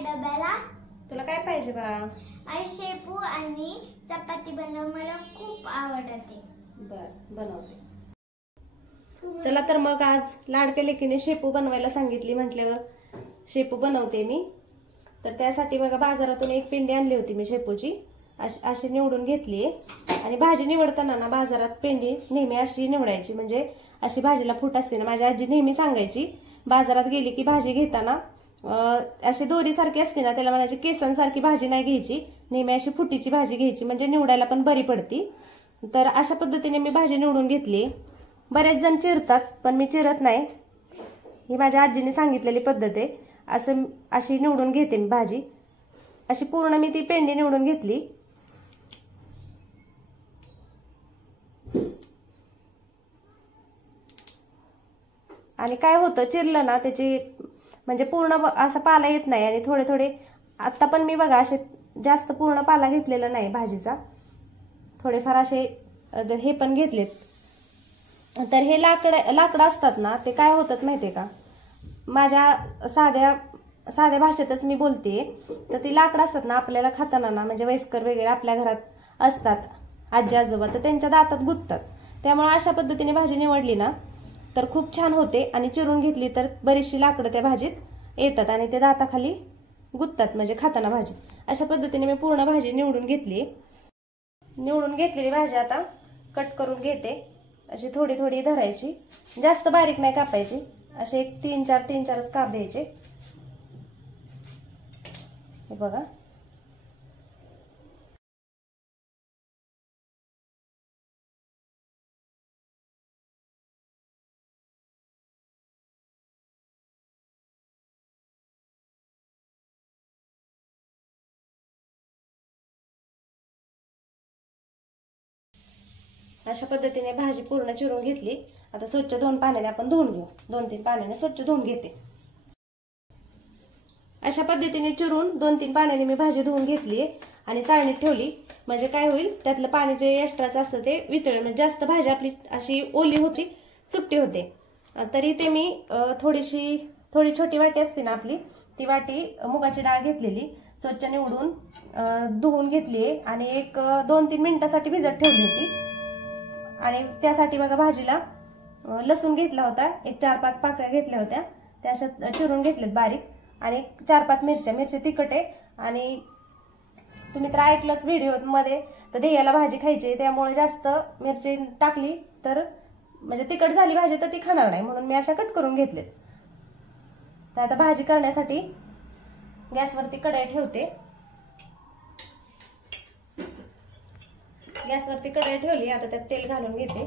डब्याला. तुला काय पाहिजे बाळा? आणि शेपू आणि चपाती बनव, मला खूप आवडते. बर बनवते. चला तर मग आज लाडक्या लेकीने शेपू बनवायला सांगितली म्हटल्यावर शेपू बनवते मी. तर त्यासाठी बघा बाजारातून एक पेंडी आणली होती मी शेपूची. अशी निवडून घेतली. आणि भाजी निवडताना ना बाजारात पेंडी नेहमी अशी निवडायची, म्हणजे अशी भाजीला फूट असते ना. माझी आजी नेहमी सांगायची, बाजारात गेली की भाजी घेताना अशी दोरीसारखी असते ना, त्याला म्हणायची केसांसारखी भाजी नाही घ्यायची, नेहमी अशी फुटीची भाजी घ्यायची, म्हणजे निवडायला पण बरी पडती. तर अशा पद्धतीने मी भाजी निवडून घेतली. बरेच जण चिरतात, पण मी चिरत नाही. ही माझ्या आजीने सांगितलेली पद्धत आहे. अशी निवडून घेते मी भाजी. अशी पूर्ण मी ती पेंडी निवडून घेतली. आणि काय होतं, चिरलं ना त्याची म्हणजे पूर्ण असा पाला येत नाही. आणि थोडे थोडे आता पण मी बघा असे जास्त पूर्ण पाला घेतलेला नाही भाजीचा, थोडेफार असे हे पण घेतलेत. तर हे लाकडं असतात ना, ते काय होतात माहितीये का, माझ्या साध्या भाषेतच मी बोलते. तर ती लाकडं असतात ना, आपल्याला खाताना ना, म्हणजे वयस्कर वगैरे आपल्या घरात असतात आजी आजोबा, तर त्यांच्या दातात गुंततात. त्यामुळे अशा पद्धतीने भाजी निवडली ना तर खूप छान होते. आणि चिरून घेतली तर बरीचशी लाकडं त्या भाजीत येतात आणि ते दाताखाली गुंततात, म्हणजे खाताना भाजी. अशा पद्धतीने मी पूर्ण भाजी निवडून घेतली. निवडून घेतलेली भाजी आता कट करून घेते. अशी थोडी थोडी धरायची, जास्त बारीक नाही कापायची. असे एक तीन चारच काप द्यायचे. हे बघा, अशा पद्धतीने भाजी पूर्ण चिरून घेतली. आता स्वच्छ 2 पाण्याने आपण धुवून घेऊ. 2-3 पाण्याने स्वच्छ धुवून घेते. अशा पद्धतीने चिरून 2-3 पाण्याने मी भाजी धुवून घेतली आणि चाळणीत ठेवली. म्हणजे काय होईल, त्यातलं पाणी जे एक्स्ट्राचं असतं ते वितळेल, म्हणजे जास्त भाजी आपली अशी ओली होती, सुट्टी होते. तरी ते मी थोडी छोटी वाटी असते ना आपली, ती वाटी मुगाची डाळ घेतलेली, स्वच्छ निवडून धुवून घेतली आणि एक 2-3 मिनिटासाठी भिजत ठेवली होती. आणि त्यासाठी बघा भाजीला लसूण घेतला होता, एक 4-5 पाकळ्या घेतल्या होत्या, त्या अशा चिरून घेतल्यात बारीक. आणि 4-5 मिरची तिखट आहे. आणि तुम्ही तर ऐकलंच व्हिडिओ मध्ये, तर दह्याला भाजी खायची, त्यामुळे जास्त मिरची टाकली तर म्हणजे तिखट झाली भाजी तर ती खाणार नाही, म्हणून मी अशा कट करून घेतलेत. तर आता भाजी करण्यासाठी गॅसवरती कढई ठेवते. गॅसवरती कढई ठेवली. आता त्यात तेल घालून घेते.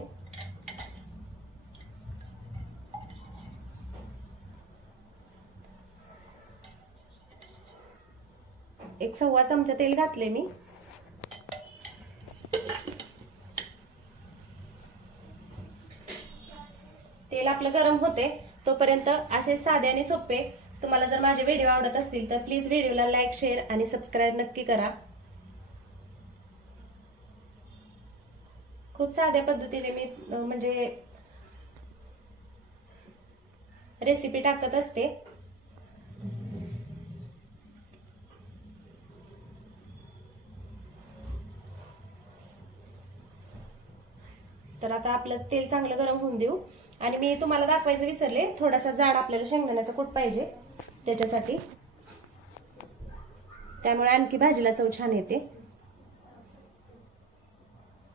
एक 1.25 चमचा तेल घातले मी. तेल आपलं गरम होते तोपर्यंत असे साधे आणि सोपे, तुम्हाला जर माझे व्हिडिओ आवडत असतील तर प्लीज व्हिडिओला लाईक, शेअर आणि सबस्क्राईब नक्की करा. खूप साध्या पद्धतीने मी म्हणजे रेसिपी टाकत असते. तर आता आपलं तेल चांगलं गरम होऊन देऊ. आणि मी तुम्हाला दाखवायचं विसरले, थोडासा जाड आपल्याला शेंगदाण्याचा कूट पाहिजे त्याच्यासाठी, त्यामुळे आणखी भाजीला चव छान येते.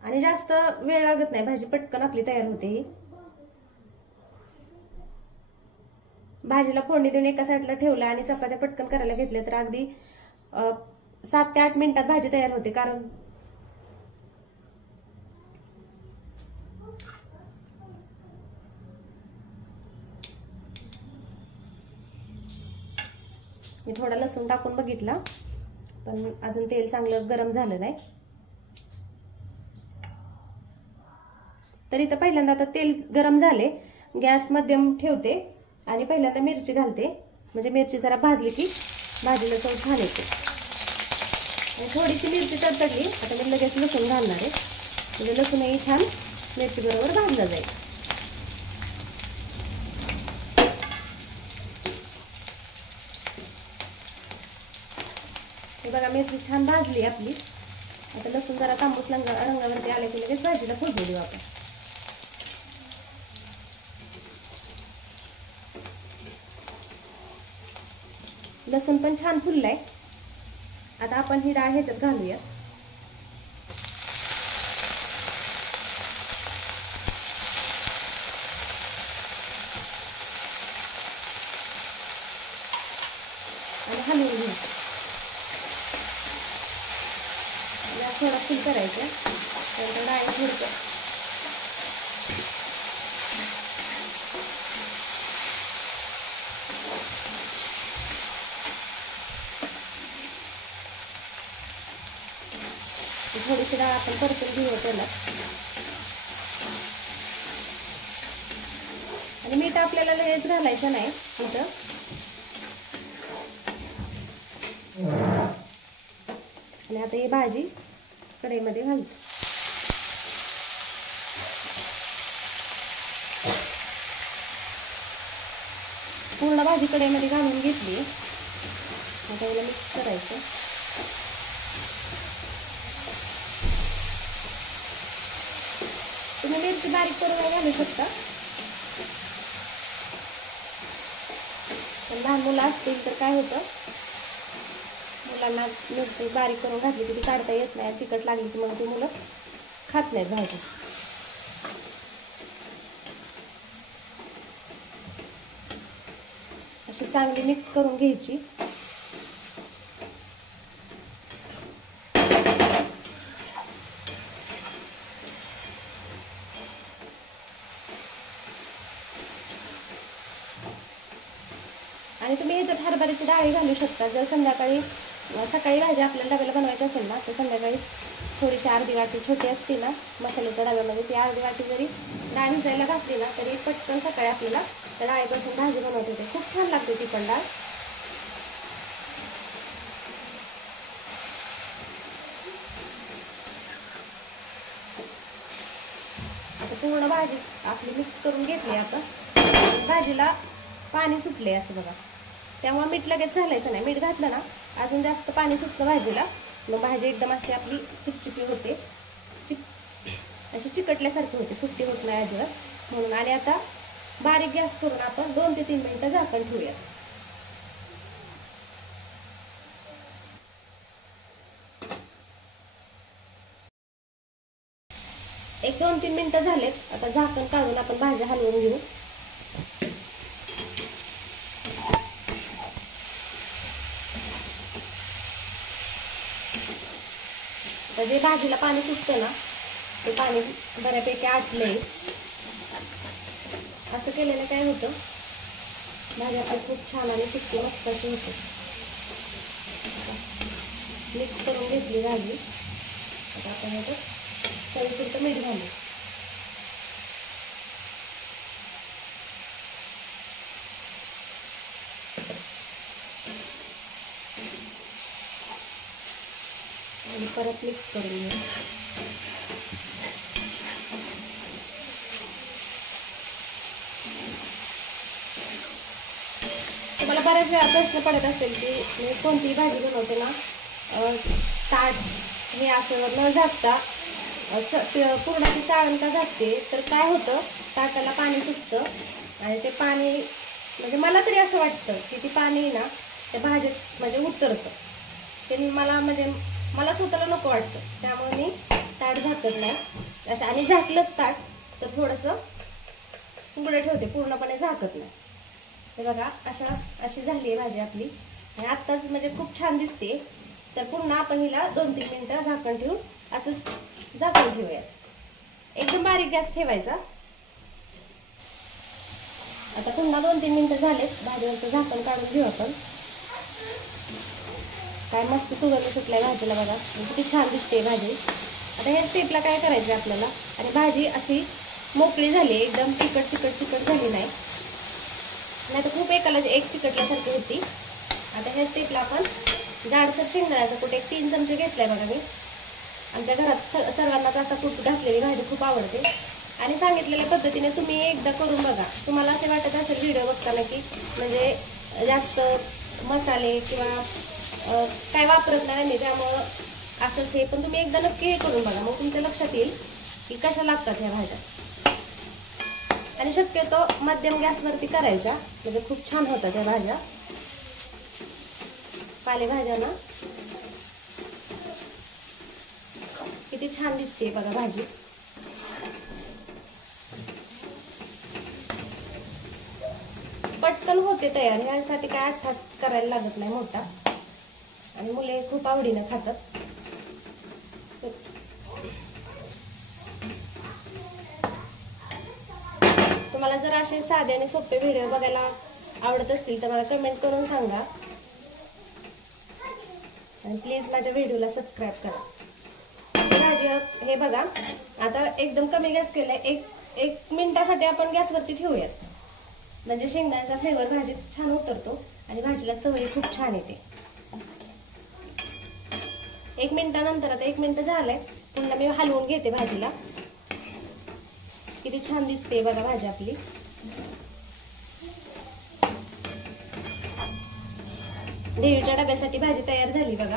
आणि जास्त वेळ लागत नाही, भाजी पटकन आपली तयार होते. ही भाजीला फोडणी देऊन एका साईडला ठेवलं आणि चपात्या पटकन करायला घेतल्या तर अगदी 7 ते 8 मिनिटात भाजी तयार होते. कारण मी थोडा लसूण टाकून बघितला, पण अजून तेल चांगलं गरम झालं नाही. तरी तर पहिल्यांदा आता तेल गरम झाले, गॅस मध्यम ठेवते आणि पहिल्यांदा मिरची घालते, म्हणजे मिरची जरा भाजली की भाजीला चव छान येते. आणि थोडीशी मिरची तडतडली, आता मी लगेच लसूण घालणार आहे, म्हणजे लसूणही छान मिरची बरोबर भाजला जाईल. हे बघा मिरची छान भाजली आपली. आता लसूण जरा तांबूस रंगावरती आले की लगेच भाजीला फोडणी देऊ आपण. लसूण पण छान फुललाय. आता आपण ही डाळ ह्याच्यात घालूया. आणि हलवून घेऊ. गॅस थोडा फुल करायचा. नंतर डाळी थोडं थोडीशी डाळ आपण परतून घेऊ त्याला. आणि मीठ आपल्याला लगेच घालायचं नाही इथं. आणि आता ही भाजी कढईमध्ये घालतो. पूर्ण भाजी कढईमध्ये घालून घेतली. आता याला मिक्स करायचं. तुम्ही मिरची बारीक करून घालू शकता. पण लहान मुलं असतील तर काय होतं, मुलांना मिरची बारीक करून घातली की ती काढता येत नाही. तिखट लागली की मग ती मुलं खात नाहीत भाजी. अशी चांगली मिक्स करून घ्यायची. आणि तुम्ही ह्याच्यात हरभऱ्याची डाळी घालू शकता. जर सकाळी भाजी आपल्याला डब्याला बनवायची असेल ना, तर संध्याकाळी थोडीशी अर्धी वाटी छोटी असते ना मसाल्याच्या डब्यामध्ये, ती अर्धी वाटी जरी डाळ भिजायला घातली ना तरी पटकन सकाळी आपल्याला त्या डाळीपासून भाजी बनवता येते. खूप छान लागते ती पण डाळ. आता पूर्ण भाजी आपली मिक्स करून घेतली. आता भाजीला पाणी सुटले असं बघा. त्यामुळे मीठ लगेच घालायचं नाही. मीठ घातलं ना अजून जास्त पाणी सुटतं भाजीला. मग भाजी एकदम अशी आपली चिकचिकी होते, अशी चिकटल्यासारखी होते, सुट्टी होत नाही अजिबात म्हणून. आणि आता बारीक गॅस करून आपण 2 ते 3 मिनिटं झाकण ठेवूया. एक 2-3 मिनिटं झालेत. आता झाकण काढून आपण भाजी हलवून घेऊ. तर जे भाजीला पाणी सुटतं ना ते पाणी बऱ्यापैकी आटलंय. असं केल्याने काय होतं, भाजी आपली खूप छान आणि सुकी मस्त अशी होते. मिक्स करून घेतली भाजी. आता आपण ह्याच्यात चवीपुरतं मीठ घालू. आणि परत मिक्स करून घेऊ. तुम्हाला बऱ्याच वेळा प्रश्न पडत असेल की मी कोणतीही भाजी बनवते ना ताट हे असं न झाकता पूर्णाची चाळण का झाकते, तर काय होतं, ताटाला पाणी सुटतं. आणि ते पाणी म्हणजे मला तरी असं वाटतं की ती पाणी ना त्या भाजीत म्हणजे उतरतं. ते मला स्वतःला नको वाटतं. त्यामुळे मी ताट झाकत नाही असं. आणि झाकलंच ताट तर थोडंसं उघडं ठेवते, पूर्णपणे झाकत नाही. हे बघा अशी झाली आहे भाजी आपली. आणि आत्ताच म्हणजे खूप छान दिसते. तर पुन्हा आपण हिला 2-3 मिनिटं झाकण ठेवून असंच झाकण ठेवूया. एकदम बारीक गॅस ठेवायचा. आता पुन्हा 2-3 मिनिटं झालेत. भाजीवरचं झाकण काढून घेऊ आपण. काय मस्त सुगंध सुटलाय भाजीला बघा, किती छान दिसते भाजी. आता ह्या स्टेपला काय करायचं आपल्याला, आणि भाजी अशी मोकळी झाली, एकदम तिखट झाली नाही तर खूप एक चिकटल्यासारखी होती. आता ह्या स्टेपला आपण जाडसर शेंगदाण्याचा कूट 3 चमचे घेतलाय बघा मी. आमच्या घरात सर्वांनाच असा कूट घातलेली भाजी खूप आवडते. आणि सांगितलेल्या पद्धतीने तुम्ही एकदा करून बघा. तुम्हाला असे वाटत असेल व्हिडिओ बघताना की म्हणजे जास्त मसाले किंवा काय वापरत नाही मी, त्यामुळं असंच हे. पण तुम्ही एकदा नक्की हे करून बघा, मग तुमच्या लक्षात येईल की कशा लागतात ह्या भाज्या. आणि शक्यतो मध्यम गॅसवरती करायच्या, म्हणजे खूप छान होतात ह्या भाज्या. पालेभाज्या ना किती छान दिसते बघा भाजी. पटकन होते तयार, ह्यासाठी काय आठ्ठास करायला लागत नाही मोठा. आणि मुले खूप आवडीने खातात. तुम्हाला जर असे साधे आणि सोपे व्हिडिओ बघायला आवडत असतील तर मला कमेंट करून सांगा. आणि प्लीज माझ्या व्हिडिओला सबस्क्राईब करा. भाजी हे बघा, आता एकदम कमी गॅस केलाय. एक मिनिटासाठी आपण गॅसवरती ठेवूयात, म्हणजे शेंगदाण्याचा फ्लेवर भाजीत छान उतरतो आणि भाजीला चवही खूप छान येते. 1 मिनिटानंतर, आता 1 मिनिट झालंय, पुन्हा मी हलवून घेते भाजीला. किती छान दिसते बघा भाजी आपली. देवीच्या डब्यासाठी भाजी तयार झाली बघा.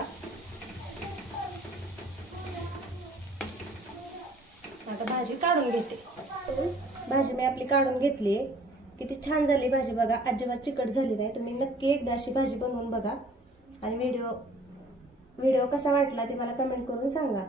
आता भाजी काढून घेते. भाजी मी आपली काढून घेतली. किती छान झाली भाजी बघा, अजिबात चिकट झाली नाही. तुम्ही नक्की एकदा अशी भाजी बनवून बघा आणि व्हिडिओ कसा वाटला ते मला कमेंट करून सांगा.